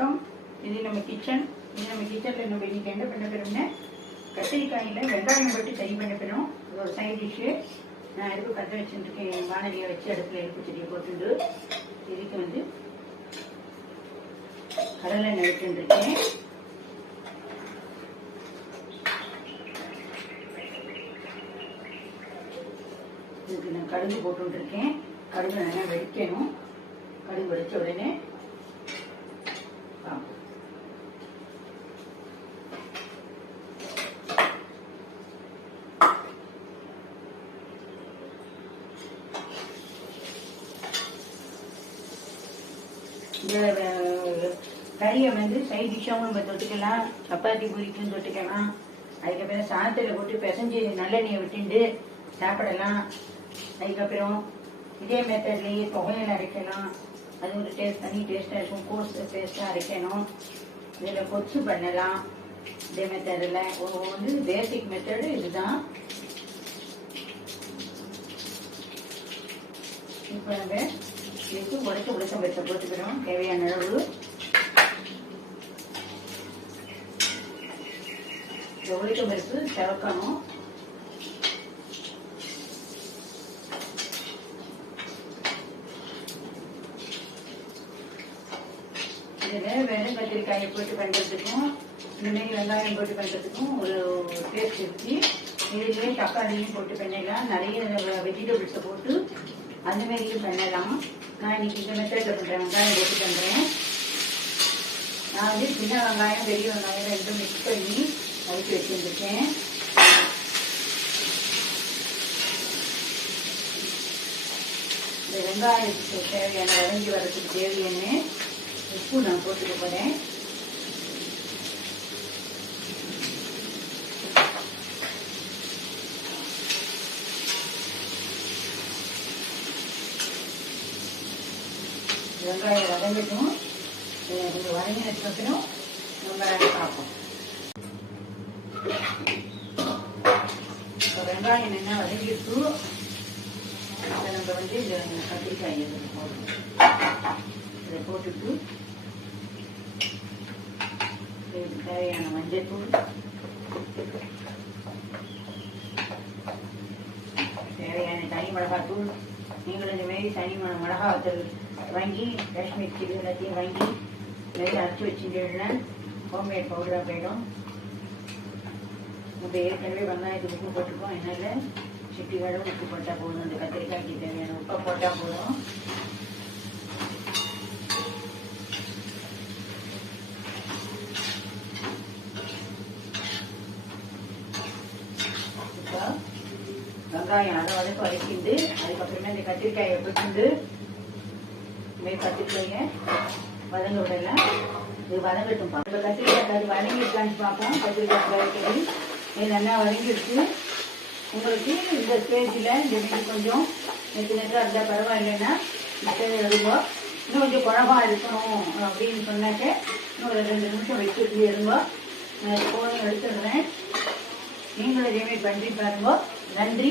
வணக்கம். இது நம்ம கிச்சன் இது நம்ம கிச்சனில் நம்ம இன்னைக்கு என்ன பண்ண போகிறோம்னா கத்திரிக்காயில் வெங்காயம் போட்டு சரி பண்ண போகிறோம் ஒரு சைட் டிஷ்ஷு நான் எதுக்கு கட்ட வச்சுருக்கேன் வானலியை வச்சு அடுப்பில் எடுப்பு செடியை போட்டுண்டு இதுக்கு வந்து கடலை நினைச்சுருக்கேன் இதுக்கு நான் கடுகு போட்டுருக்கேன் கடுகு நல்லா வெடிக்கணும். கடுகு வெடிச்ச உடனே இந்த கறியை வந்து சைட் டிஷ்ஷாகவும் நம்ம தொட்டுக்கலாம். சப்பாத்தி பூரிக்கும் தொட்டுக்கலாம். அதுக்கப்புறம் சாணத்தில் போட்டு பிசைஞ்சு நல்லெண்ணெயை விட்டுண்டு சாப்பிடலாம். அதுக்கப்புறம் இதே மெத்தட்லேயே புகையில் அரைக்கலாம். அது ஒரு டேஸ்ட் தனி டேஸ்ட்டாக இருக்கும். கோர்ஸ் டேஸ்ட்டாக அரைக்கணும். இதில் கொச்சு பண்ணலாம். இதே மெத்தடில் வந்து பேசிக் மெத்தடு இதுதான். இப்போ நம்ம இதுக்கு உடைச்ச உடைச்ச பருப்பை போட்டுக்கிறோம். தேவையான அளவு. இந்த உடைச்ச பருப்பு சிவக்கணும். இதில் வெறும் கத்திரிக்காயை போட்டு பண்ணுறதுக்கும் இந்த வெங்காயம் போட்டு பண்ணுறதுக்கும் ஒரு டேஸ்ட் இருக்கு. இதுலேயே தக்காளியும் போட்டு பண்ணிடலாம். நிறைய வெஜிடபிள்ஸை போட்டு அந்த மாதிரியும் பண்ணலாம். நான் இன்னைக்கு இந்த மெத்தடில் பண்ணுறேன் வெங்காயம் போட்டு பண்ணுறேன் நான் வந்து சின்ன வெங்காயம் பெரிய வெங்காயம் ரெண்டும் மிக்ஸ் பண்ணி அரைச்சி வச்சுருக்கேன் இந்த வெங்காயத்துக்கு தேவையான வதங்கி வரதுக்கு தேவையான உப்பு நான் போட்டுக்க போகிறேன் வெங்காயம் வதங்கட்டும். அஹ் கொஞ்சம் வதங்கினதுக்கப்புறம் நம்ம அதை பார்ப்போம். இப்போ வெங்காயம் என்ன வதங்கிட்டு அதை நம்ம வந்து இந்த கத்திரிக்காய் இதில் போடணும். இதை போட்டுட்டு தேவையான மஞ்சள் தூள். தேவையான தனி மிளகாய் தூள். நீங்களும் இந்த தனி மிள- மிளகாத்தூள் வாங்கி காஷ்மீர் சில்லி எல்லாத்தையும் வாங்கி நிறைய அரைச்சி வச்சுட்டேன்னா ஹோம்மேட் பவுடராக போயிடும். இப்போ ஏற்கனவே வெங்காயத்துக்கு உப்பு போட்டிருக்கோம். என்னால் சிட்டி வேலை உப்பு போட்டால் போதும். அந்த கத்திரிக்காய்க்கு தேவையான உப்பை போட்டால் போதும் இப்போ வெங்காயம் அதை வதக்க வதக்கிண்டு அதுக்கப்புறமே இந்த கத்திரிக்காயை பிடிச்சிண்டு இந்த கத்திரிக்காயை வதங்க விடலாம் இது வதங்கட்டும் இப்போ கத்திரிக்காய் அது வதங்கிருக்கான்னு பார்ப்போம். கத்திரிக்காய் வதக்கி இது நல்லா வதங்கிடுச்சு உங்களுக்கு இந்த ஸ்டேஜில் இந்த மீன் கொஞ்சம் நெத்து நெட்டாக இருந்தால் பரவாயில்லைன்னா மிச்சம் எழுதுவோம் இன்னும் கொஞ்சம் குழம்பா இருக்கணும் அப்படின்னு சொன்னாக்க இன்னும் ஒரு ரெண்டு நிமிஷம் வச்சுட்டு இருங்க. நான் ஃபோனை எடுத்துடுறேன். நீங்களும் இதேமாதிரி பண்ணி பாருங்க. நன்றி.